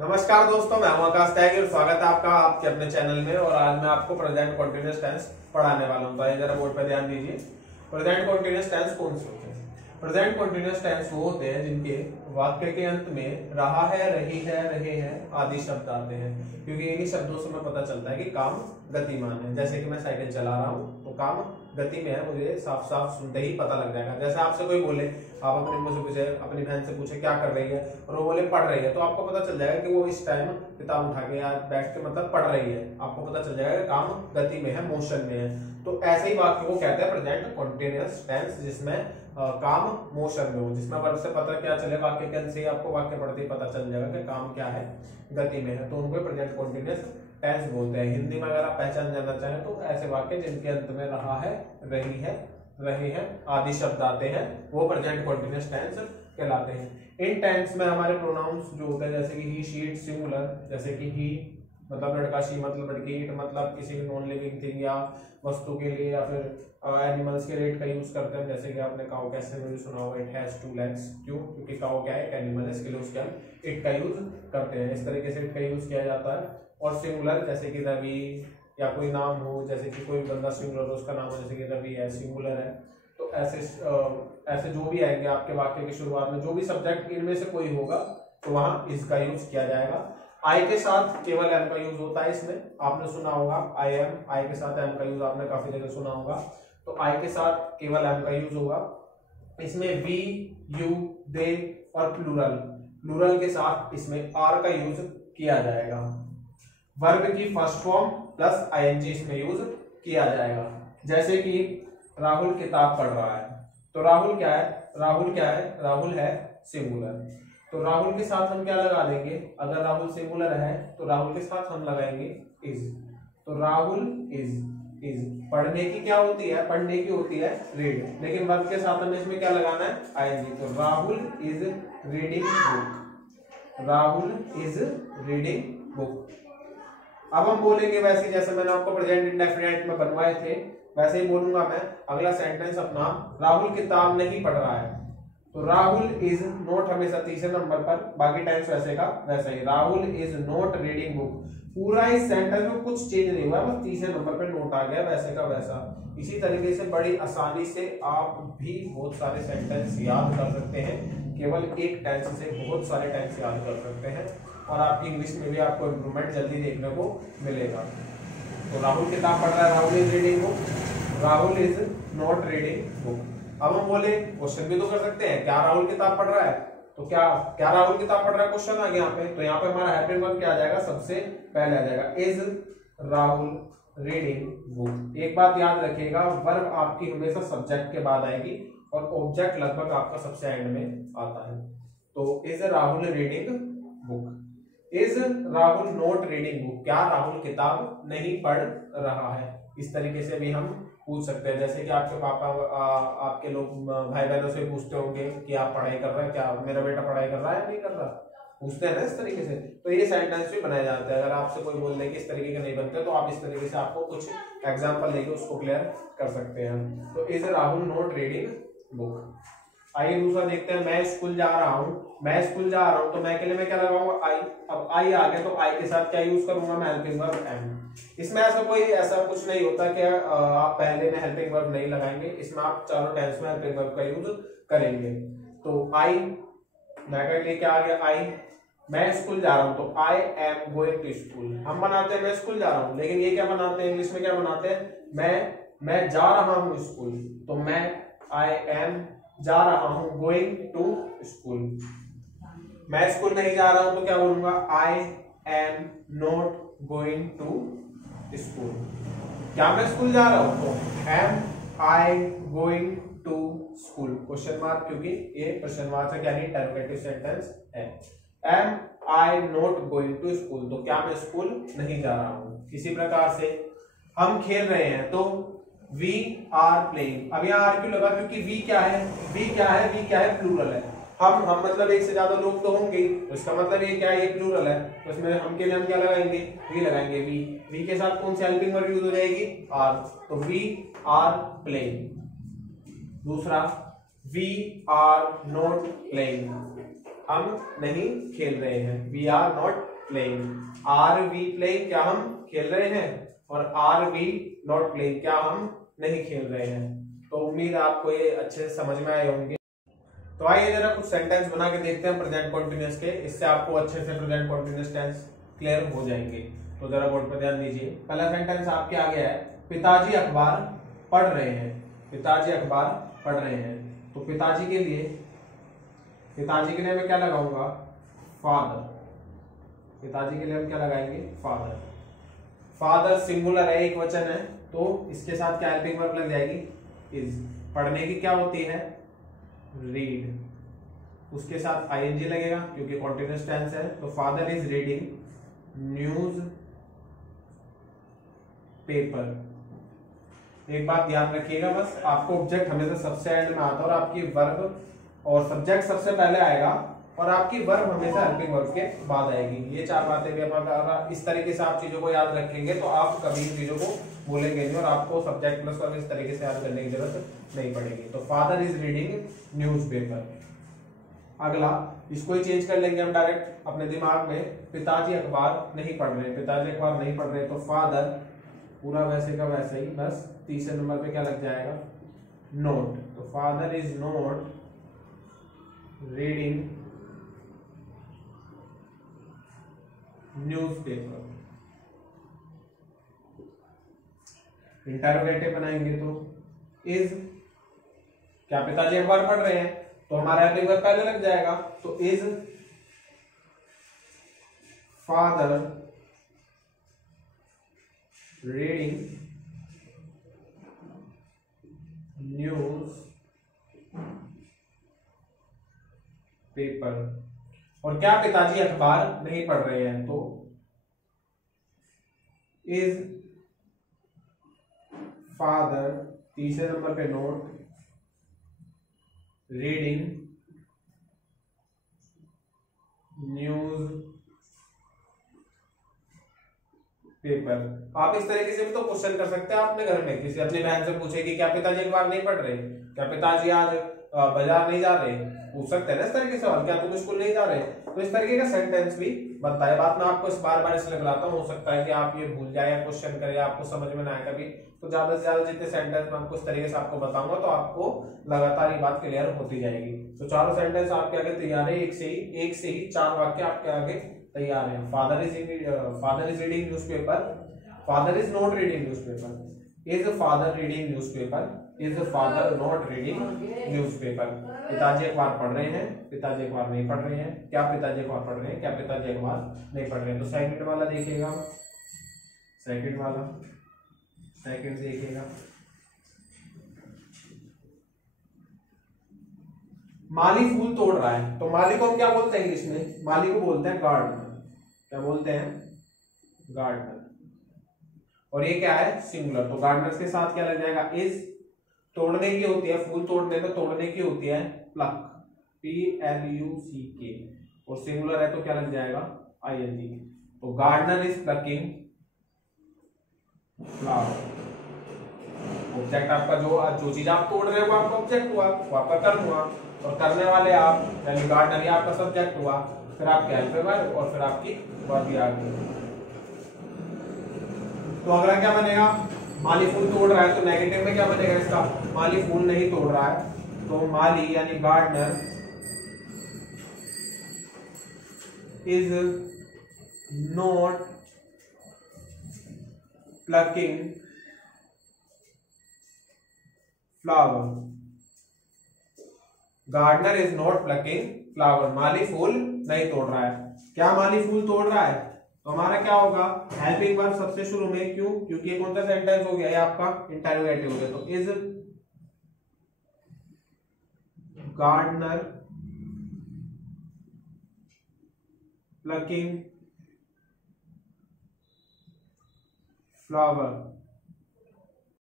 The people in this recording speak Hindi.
नमस्कार दोस्तों, मैं हूं आकाश त्यागी और स्वागत है आपका आपके अपने चैनल में। और आज मैं आपको प्रेजेंट कॉन्टिन्यूअस टेंस पढ़ाने वाला हूं। तो आइए जरा बोर्ड पर ध्यान दीजिए। प्रेजेंट कॉन्टिन्यूअस टेंस कौन से होते हैं? प्रेजेंट कॉन्टिन्यूअस टेंस वो होते हैं जिनके वाक्य के अंत में रहा है, रही है, रहे हैं आदि शब्द आते हैं, क्योंकि इन्हीं शब्दों से हमें पता चलता है कि काम गतिमान है। जैसे कि मैं साइकिल चला रहा हूँ तो काम गति में है, मुझे साफ साफ सुनते ही पता लग जाएगा। जैसे आपसे कोई बोले, आप अपने मुझसे पूछे, अपनी बहन से पूछे क्या कर रही है, और वो बोले पढ़ रही है, तो आपको पता चल जाएगा कि वो इस टाइम किताब उठा के या बैठ के मतलब पढ़ रही है। आपको पता चल जाएगा कि काम गति में है, मोशन में है। तो ऐसे ही वाक्य को कहते हैं प्रेजेंट कॉन्टिन्यूअस टेंस, जिसमें काम मोशन में हो, जिसमें वर्ब से पता क्या चले, वाक्य के अंत से ही आपको वाक्य पढ़ते ही पता चल जाएगा कि काम क्या है, गति में है। तो उनको प्रेजेंट कॉन्टिन्यूअस टेंस बोलते हैं। हिंदी में अगर आप पहचान जाना चाहें तो ऐसे वाक्य जिनके अंत में रहा है, रही है, रहे हैं आदि शब्द आते हैं, वो प्रेजेंट कॉन्टिन्यूअस टेंस कहलाते हैं। इन टेंस में हमारे प्रोनाउंस जो होते हैं, जैसे कि ही, शी, इट, सिंगुलर, जैसे कि ही मतलब लड़का, शी मतलब लड़की, इट मतलब किसी भी नॉन लिविंग थिंग या वस्तु के लिए, या फिर एनिमल्स के लिए इट का यूज करते हैं। जैसे कि आपने काऊ कैसे में भी सुना होगा, इट हैज 2 legs। क्यों? क्योंकि काऊ क्या है, एक एनिमल है, इसके लिए उसके हम इट का यूज करते हैं। इस तरीके से इट का यूज किया जाता है। और सिंगुलर जैसे कि रवि, या कोई नाम हो, जैसे कि कोई बंदा सिंगुलर हो, उसका नाम है, जैसे कि रवि है, सिंगुलर है। तो ऐसे जो भी आएंगे आपके वाक्य की शुरुआत में, जो भी सब्जेक्ट इनमें से कोई होगा तो वहां इसका यूज किया जाएगा। आई के साथ केवल एम का यूज होता है। इसमें आपने सुना होगा आई एम, आई के साथ एम का यूज आपने काफी जगह सुना होगा। तो आई के साथ केवल एम का यूज होगा। इसमें वी, यू, दे और प्लूरल के साथ इसमें आर का यूज किया जाएगा। वर्ब की फर्स्ट फॉर्म प्लस आईएनजी इसमें यूज किया जाएगा। जैसे कि राहुल किताब पढ़ रहा है, तो राहुल क्या है, राहुल है सिंगुलर। तो राहुल के साथ हम क्या लगा देंगे? अगर राहुल सिंगुलर है तो राहुल के साथ हम लगाएंगे इज। तो राहुल इज पढ़ने की क्या होती है? पढ़ने की होती है रीड, लेकिन वर्ब के साथ हमें इसमें क्या लगाना है? आईएनजी। तो Rahul is reading book, Rahul is reading book. अब हम बोलेंगे वैसे जैसे मैंने आपको प्रेजेंट इंडेफिनिट में बनवाए थे, वैसे ही बोलूंगा मैं। अगला सेंटेंस अपना, राहुल किताब नहीं पढ़ रहा है, तो राहुल इज नॉट हमेशा तीसरे नंबर पर, बाकी टेंस वैसे का वैसे ही। Rahul is not reading book, पूरा इस सेंटेंस में कुछ चेंज नहीं हुआ, बस तीसरे नंबर पर नोट आ गया, वैसे का वैसा। इसी तरीके से बड़ी आसानी से आप भी बहुत सारे सेंटेंस याद कर सकते हैं। केवल एक टेंस से बहुत सारे टेंस याद कर सकते हैं, और आपकी इंग्लिश में भी आपको इम्प्रूवमेंट जल्दी देखने को मिलेगा। तो राहुल किताब पढ़ रहा है, Rahul is reading book, Rahul is not reading book. अब हम बोले क्वेश्चन भी तो कर सकते हैं, क्या राहुल किताब पढ़ रहा है? तो क्या राहुल किताब पढ़ रहा है क्वेश्चन आ गया यहाँ पे। तो यहाँ पे हमारा हेल्पिंग वर्ब क्या आ जाएगा? सबसे पहले आ जाएगा इज राहुल रीडिंग बुक। एक बात याद रखिएगा, वर्ब आपकी हमेशा सब्जेक्ट के बाद आएगी और ऑब्जेक्ट लगभग आपका सबसे एंड में आता है। तो is Rahul reading book, is Rahul not reading book, क्या राहुल किताब नहीं पढ़ रहा है। इस तरीके से भी हम पूछ सकते हैं। जैसे कि आपके पापा आपके लोग भाई बहनों से पूछते होंगे कि आप पढ़ाई कर रहे हैं, क्या मेरा बेटा पढ़ाई कर रहा है नहीं कर रहा, पूछते हैं ना इस तरीके से। तो ये सेंटेंस भी बनाए जाते हैं। अगर आपसे कोई बोल दे कि इस तरीके के नहीं बनते, तो आप इस तरीके से आपको कुछ एग्जाम्पल लेके उसको क्लियर कर सकते हैं। तो is Rahul not reading book. आइए दूसरा देखते हैं, मैं स्कूल जा रहा हूँ, तो मैं के लिए मैं क्या लगाऊंगा? आई। अब आई आ गया तो आई के साथ क्या यूज करूंगा मैं? Helping verb am. इसमें ऐसा कुछ नहीं होता कि आप पहले में हेल्पिंग वर्ब नहीं लगाएंगे, इसमें आप चारों टेंस में हेल्पिंग वर्ब का यूज करेंगे। तो आई, मैं के लिए क्या आ गया? आई। मैं स्कूल जा रहा हूं, तो I am going to school. हम बनाते हैं मैं स्कूल जा रहा हूं, लेकिन ये क्या बनाते हैं इंग्लिश में? क्या बनाते हैं? मैं जा रहा हूं स्कूल, तो मैं आई एम जा रहा हूं गोइंग टू स्कूल। मैं स्कूल नहीं जा रहा हूं तो क्या बोलूंगा? I am not going to school. क्या मैं स्कूल जा रहा हूं? तो am I going to school, question mark, क्योंकि ये क्वेश्चन मार्क है, यानी इंटरोगेटिव सेंटेंस है। Am I not going to school, तो क्या मैं स्कूल नहीं जा रहा हूं। इसी प्रकार से हम खेल रहे हैं, तो वी आर प्लेइंग। अब यहाँ आर क्यों लगा? क्योंकि वी क्या है? प्लूरल है। हम मतलब एक से ज्यादा लोग तो होंगे, तो इसका मतलब ये क्या है? ये प्लूरल है। तो इसमें हम के लिए हम क्या लगाएंगे? वी लगाएंगे। वी के साथ कौन सी हेल्पिंग वर्ब यूज हो जाएगी? आर। तो वी आर प्लेइंग। दूसरा, वी आर नॉट प्लेइंग, हम नहीं खेल रहे हैं। We are not playing. Are we playing, क्या हम खेल रहे हैं, और आर वी नॉट प्लेइंग, क्या हम नहीं खेल रहे हैं। तो उम्मीद आपको ये अच्छे से समझ में आए होंगे। तो आइए जरा कुछ सेंटेंस बना के देखते हैं प्रेजेंट कॉन्टिन्यूअस के, इससे आपको अच्छे से प्रेजेंट कॉन्टिन्यूअस टेंस क्लियर हो जाएंगे। तो जरा बोर्ड पर ध्यान दीजिए। पहला सेंटेंस आपके आगे है, पिताजी अखबार पढ़ रहे हैं। पिताजी अखबार पढ़ रहे हैं। तो पिताजी के लिए मैं क्या लगाऊंगा, फादर। पिताजी के लिए हम क्या लगाएंगे, फादर। फादर सिंगुलर है, एक वचन है, तो इसके साथ क्या हेल्पिंग वर्ब लग जाएगी, इज। पढ़ने की क्या होती है, रीड। उसके साथ आईएनजी लगेगा क्योंकि कॉन्टिन्यूअस टेंस है। तो father is reading news paper. एक बात ध्यान रखिएगा, बस आपको ऑब्जेक्ट हमेशा सबसे एंड में आता है और आपकी वर्ब और सब्जेक्ट सबसे पहले आएगा और आपकी वर्ब हमेशा हेल्पिंग वर्ब के बाद आएगी। ये चार बातें भी आप इस तरीके से आप चीजों को याद रखेंगे तो आप कभी इन चीजों को बोलेंगे नहीं और आपको सब्जेक्ट प्लस वर्ब इस तरीके से याद करने की जरूरत नहीं पड़ेगी। तो फादर इज रीडिंग न्यूज़पेपर। अगला, इसको ही चेंज कर लेंगे हम डायरेक्ट अपने दिमाग में। पिताजी अखबार नहीं पढ़ रहे, पिताजी अखबार नहीं पढ़ रहे, तो फादर पूरा वैसे का वैसे ही, बस तीसरे नंबर पे क्या लग जाएगा, नोट। तो father is note reading newspaper. Interrogative बनाएंगे तो इज, क्या पिताजी अखबार पढ़ रहे हैं, तो हमारा हेल्पिंग वर्ब पहले लग जाएगा। तो is father reading news paper. और क्या पिताजी अखबार नहीं पढ़ रहे हैं, तो इज फादर, तीसरे नंबर पे नोट, रीडिंग न्यूज पेपर। आप इस तरीके से भी तो क्वेश्चन कर सकते हैं अपने घर में, किसी अपनी बहन से पूछे कि क्या पिताजी अखबार नहीं पढ़ रहे, क्या पिताजी आज बाजार नहीं जा रहे, पूछ सकते हैं ना इस तरीके से। और क्या तुम स्कूल नहीं जा रहे, तो इस तरीके का सेंटेंस भी बनता है। बात मैं आपको इस बार बार इसलिए बुलाता हूँ, हो सकता है कि आप ये भूल जाए या क्वेश्चन करें, आपको समझ में ना आए कभी, तो ज्यादा से ज्यादा जितने सेंटेंस मैं आपको इस तरीके से आपको बताऊंगा तो आपको लगातार ये बात क्लियर होती जाएगी। तो चारों सेंटेंस आपके आगे तैयार है, एक से ही 4 वाक्य आपके आगे तैयार है। Father is reading newspaper, father is not reading newspaper, is father reading newspaper, is father not reading newspaper. पिताजी अखबार पढ़ रहे हैं, पिताजी अखबार नहीं पढ़ रहे हैं, क्या पिताजी अखबार पढ़ रहे हैं, क्या पिताजी अखबार नहीं पढ़ रहे हैं। तो सेकंड वाला देखिएगा, सेकंड देखिएगा, माली फूल तोड़ रहा है। तो माली को हम क्या बोलते हैं इंग्लिश में, माली को बोलते हैं गार्डनर। क्या बोलते हैं, गार्डनर। और ये क्या है, सिंगुलर, तो गार्डनर के साथ क्या लग जाएगा, इज। तोड़ने की होती है, फूल तोड़ने में तोड़ने की होती है प्लक, PLUCK, और सिंगुलर है तो क्या लग जाएगा, ING। तो gardener is plucking flower. Object आपका जो चीज आप तोड़ रहे हो वो आपका ऑब्जेक्ट हुआ, वो आपका कर्म हुआ, और करने वाले आप यानी गार्डनर, ये आपका सब्जेक्ट हुआ, फिर आपके हेल्पिंग वर्ब और फिर आपकी वर्ब आ गई। तो अगला क्या बनेगा, माली फूल तोड़ रहा है, तो नेगेटिव में क्या बनेगा इसका, माली फूल नहीं तोड़ रहा है, तो माली यानी gardener is not plucking flower. Gardener is not plucking flower, माली फूल नहीं तोड़ रहा है। क्या माली फूल तोड़ रहा है, तो हमारा क्या होगा, हेल्पिंग वर्ब सबसे शुरू में, क्यों, क्योंकि कौन सा सेंटेंस हो गया, ये आपका इंटरोगेटिव हो गया। तो इज गार्डनर प्लकिंग फ्लावर।